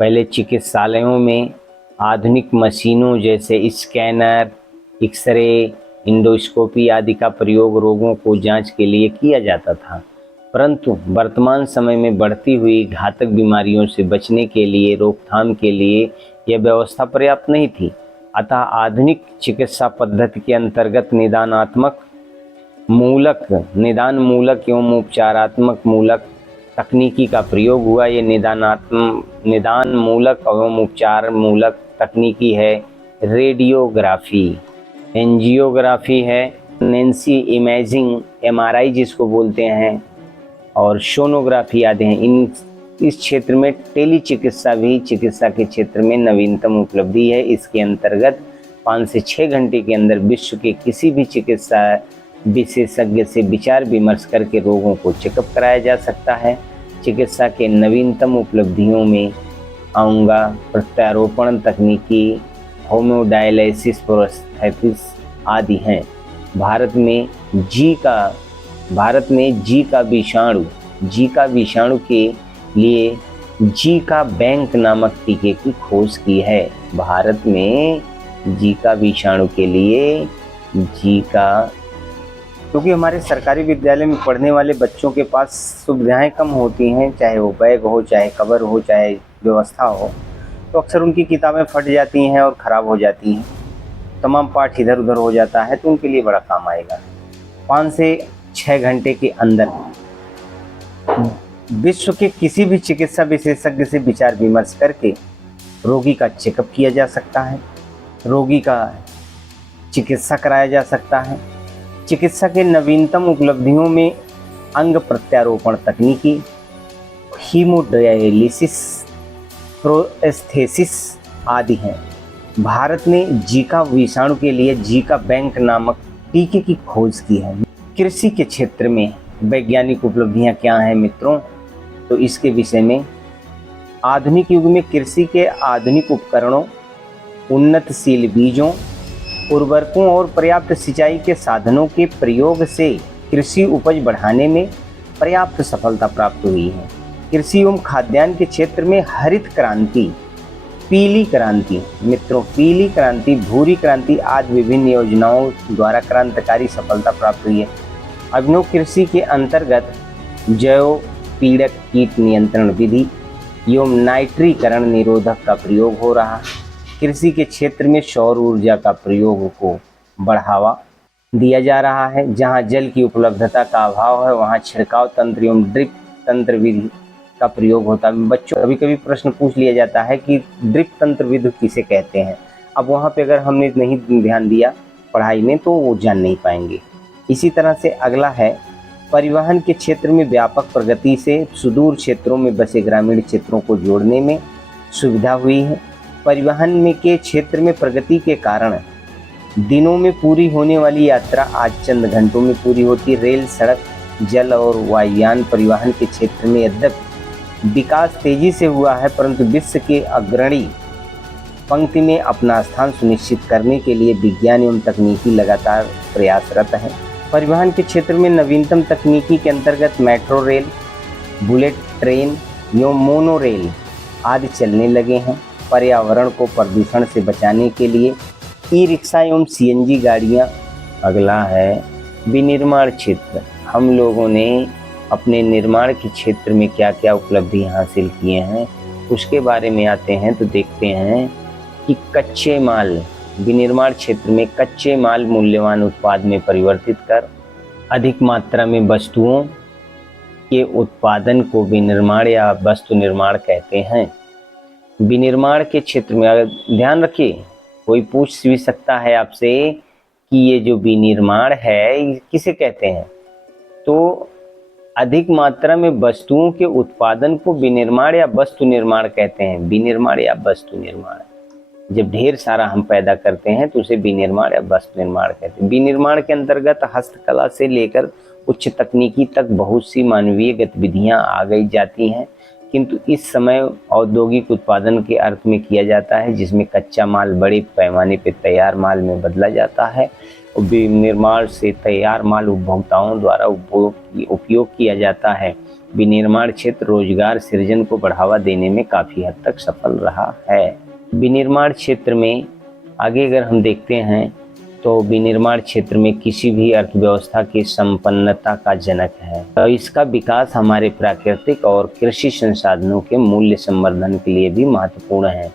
पहले चिकित्सालयों में आधुनिक मशीनों जैसे स्कैनर, एक्सरे, इंडोस्कोपी आदि का प्रयोग रोगों को जांच के लिए किया जाता था, परंतु वर्तमान समय में बढ़ती हुई घातक बीमारियों से बचने के लिए रोकथाम के लिए यह व्यवस्था पर्याप्त नहीं थी। अतः आधुनिक चिकित्सा पद्धति के अंतर्गत निदान मूलक एवं उपचारात्मक मूलक तकनीकी का प्रयोग हुआ। ये निदान मूलक एवं उपचार मूलक तकनीकी है रेडियोग्राफी, एंजियोग्राफी है, नेंसी इमेजिंग, एमआरआई जिसको बोलते हैं, और सोनोग्राफी आदि हैं। इस क्षेत्र में टेली चिकित्सा भी चिकित्सा के क्षेत्र में नवीनतम उपलब्धि है। इसके अंतर्गत 5 से 6 घंटे के अंदर विश्व के किसी भी चिकित्सा विशेषज्ञ से विचार विमर्श करके रोगों को चेकअप कराया जा सकता है। चिकित्सा के नवीनतम उपलब्धियों में आऊँगा प्रत्यारोपण तकनीकी, होम्योडायलिसिस, प्रोस्थेसिस आदि हैं। भारत में जीका विषाणु के लिए जीका बैंक नामक टीके की खोज की है। भारत में जीका विषाणु के लिए क्योंकि हमारे सरकारी विद्यालय में पढ़ने वाले बच्चों के पास सुविधाएं कम होती हैं, चाहे वो बैग हो, चाहे कवर हो, चाहे व्यवस्था हो, तो अक्सर उनकी किताबें फट जाती हैं और ख़राब हो जाती हैं, तमाम पाठ इधर उधर हो जाता है, तो उनके लिए बड़ा काम आएगा। 5 से 6 घंटे के अंदर विश्व के किसी भी चिकित्सा विशेषज्ञ से विचार विमर्श करके रोगी का चेकअप किया जा सकता है, रोगी का चिकित्सा कराया जा सकता है। चिकित्सा के नवीनतम उपलब्धियों में अंग प्रत्यारोपण तकनीकी, हीमोडायलिसिस, प्रोस्थेसिस आदि हैं। भारत ने जीका विषाणु के लिए जीका बैंक नामक टीके की खोज की है। कृषि के क्षेत्र में वैज्ञानिक उपलब्धियां क्या हैं मित्रों, तो इसके विषय में आधुनिक युग में कृषि के आधुनिक उपकरणों, उन्नतशील बीजों, उर्वरकों और पर्याप्त सिंचाई के साधनों के प्रयोग से कृषि उपज बढ़ाने में पर्याप्त सफलता प्राप्त हुई है। कृषि एवं खाद्यान्न के क्षेत्र में हरित क्रांति, पीली क्रांति मित्रों, पीली क्रांति, भूरी क्रांति आदि विभिन्न योजनाओं द्वारा क्रांतिकारी सफलता प्राप्त हुई है। अभिनव कृषि के अंतर्गत जैव पीड़क कीट नियंत्रण विधि एवं नाइट्रीकरण निरोधक का प्रयोग हो रहा है। कृषि के क्षेत्र में सौर ऊर्जा का प्रयोग को बढ़ावा दिया जा रहा है। जहां जल की उपलब्धता का अभाव है वहां छिड़काव तंत्र एवं ड्रिप तंत्र विधि का प्रयोग होता है। बच्चों कभी कभी प्रश्न पूछ लिया जाता है कि ड्रिप तंत्र विधि किसे कहते हैं। अब वहां पे अगर हमने नहीं ध्यान दिया पढ़ाई में तो वो जान नहीं पाएंगे। इसी तरह से अगला है परिवहन के क्षेत्र में व्यापक प्रगति से सुदूर क्षेत्रों में बसे ग्रामीण क्षेत्रों को जोड़ने में सुविधा हुई है। परिवहन में के क्षेत्र में प्रगति के कारण दिनों में पूरी होने वाली यात्रा आज चंद घंटों में पूरी होती। रेल, सड़क, जल और वायुयान परिवहन के क्षेत्र में यद्यपि विकास तेजी से हुआ है, परंतु विश्व के अग्रणी पंक्ति में अपना स्थान सुनिश्चित करने के लिए विज्ञान एवं तकनीकी लगातार प्रयासरत है। परिवहन के क्षेत्र में नवीनतम तकनीकी के अंतर्गत मेट्रो रेल, बुलेट ट्रेन एवं मोनो रेल आदि चलने लगे हैं। पर्यावरण को प्रदूषण से बचाने के लिए ई रिक्शा एवं सीएनजी गाड़ियाँ। अगला है विनिर्माण क्षेत्र। हम लोगों ने अपने निर्माण के क्षेत्र में क्या क्या उपलब्धि हासिल किए हैं उसके बारे में आते हैं, तो देखते हैं कि कच्चे माल, विनिर्माण क्षेत्र में कच्चे माल मूल्यवान उत्पाद में परिवर्तित कर अधिक मात्रा में वस्तुओं के उत्पादन को विनिर्माण या वस्तु निर्माण कहते हैं। विनिर्माण के क्षेत्र में अगर ध्यान रखिए, कोई पूछ भी सकता है आपसे कि ये जो विनिर्माण है किसे कहते हैं, तो अधिक मात्रा में वस्तुओं के उत्पादन को विनिर्माण या वस्तु निर्माण कहते हैं। विनिर्माण या वस्तु निर्माण, जब ढेर सारा हम पैदा करते हैं तो उसे विनिर्माण या वस्तु निर्माण कहते हैं। विनिर्माण के अंतर्गत हस्तकला से लेकर उच्च तकनीकी तक बहुत सी मानवीय गतिविधियां आ गई जाती हैं, किंतु इस समय औद्योगिक उत्पादन के अर्थ में किया जाता है, जिसमें कच्चा माल बड़े पैमाने पर तैयार माल में बदला जाता है और विनिर्माण से तैयार माल उपभोक्ताओं द्वारा उपयोग किया जाता है। विनिर्माण क्षेत्र रोजगार सृजन को बढ़ावा देने में काफ़ी हद तक सफल रहा है। विनिर्माण क्षेत्र में आगे अगर हम देखते हैं तो विनिर्माण क्षेत्र में किसी भी अर्थव्यवस्था की संपन्नता का जनक है। तो इसका विकास हमारे प्राकृतिक और कृषि संसाधनों के मूल्य संवर्धन के लिए भी महत्वपूर्ण है।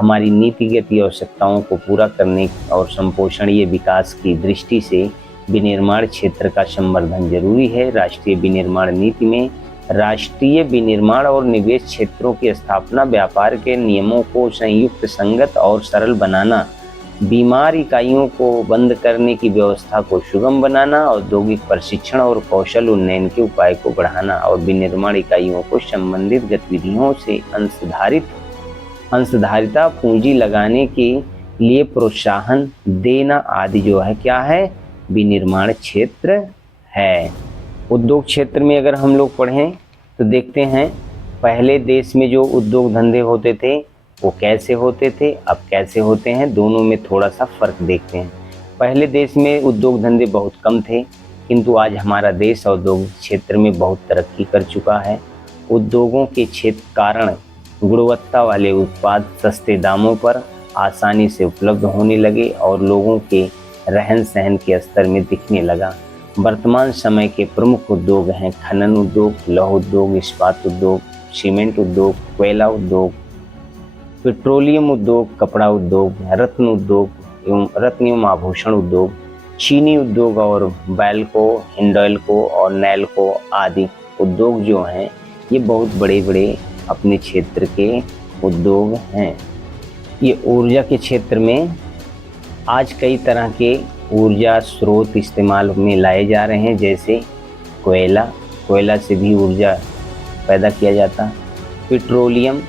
हमारी नीतिगत आवश्यकताओं को पूरा करने और संपोषणीय विकास की दृष्टि से विनिर्माण क्षेत्र का संवर्धन जरूरी है। राष्ट्रीय विनिर्माण नीति में राष्ट्रीय विनिर्माण और निवेश क्षेत्रों की स्थापना, व्यापार के नियमों को संयुक्त, संगत और सरल बनाना, बीमार इकाइयों को बंद करने की व्यवस्था को सुगम बनाना, औद्योगिक प्रशिक्षण और कौशल उन्नयन के उपाय को बढ़ाना और विनिर्माण इकाइयों को संबंधित गतिविधियों से अंशधारिता पूंजी लगाने के लिए प्रोत्साहन देना आदि जो है क्या है, विनिर्माण क्षेत्र है। उद्योग क्षेत्र में अगर हम लोग पढ़ें तो देखते हैं पहले देश में जो उद्योग धंधे होते थे वो कैसे होते थे, अब कैसे होते हैं, दोनों में थोड़ा सा फर्क देखते हैं। पहले देश में उद्योग धंधे बहुत कम थे, किंतु आज हमारा देश औद्योगिक क्षेत्र में बहुत तरक्की कर चुका है। उद्योगों के क्षेत्र कारण गुणवत्ता वाले उत्पाद सस्ते दामों पर आसानी से उपलब्ध होने लगे और लोगों के रहन सहन के स्तर में दिखने लगा। वर्तमान समय के प्रमुख उद्योग हैं खनन उद्योग, लौह उद्योग, इस्पात उद्योग, सीमेंट उद्योग, कोयला उद्योग, पेट्रोलियम उद्योग, कपड़ा उद्योग, रत्न एवं आभूषण उद्योग, चीनी उद्योग और बैल्को, हिंडोल्को और नैल्को आदि उद्योग जो हैं ये बहुत बड़े बड़े अपने क्षेत्र के उद्योग हैं। ये ऊर्जा के क्षेत्र में आज कई तरह के ऊर्जा स्रोत इस्तेमाल में लाए जा रहे हैं, जैसे कोयला से भी ऊर्जा पैदा किया जाता है, पेट्रोलियम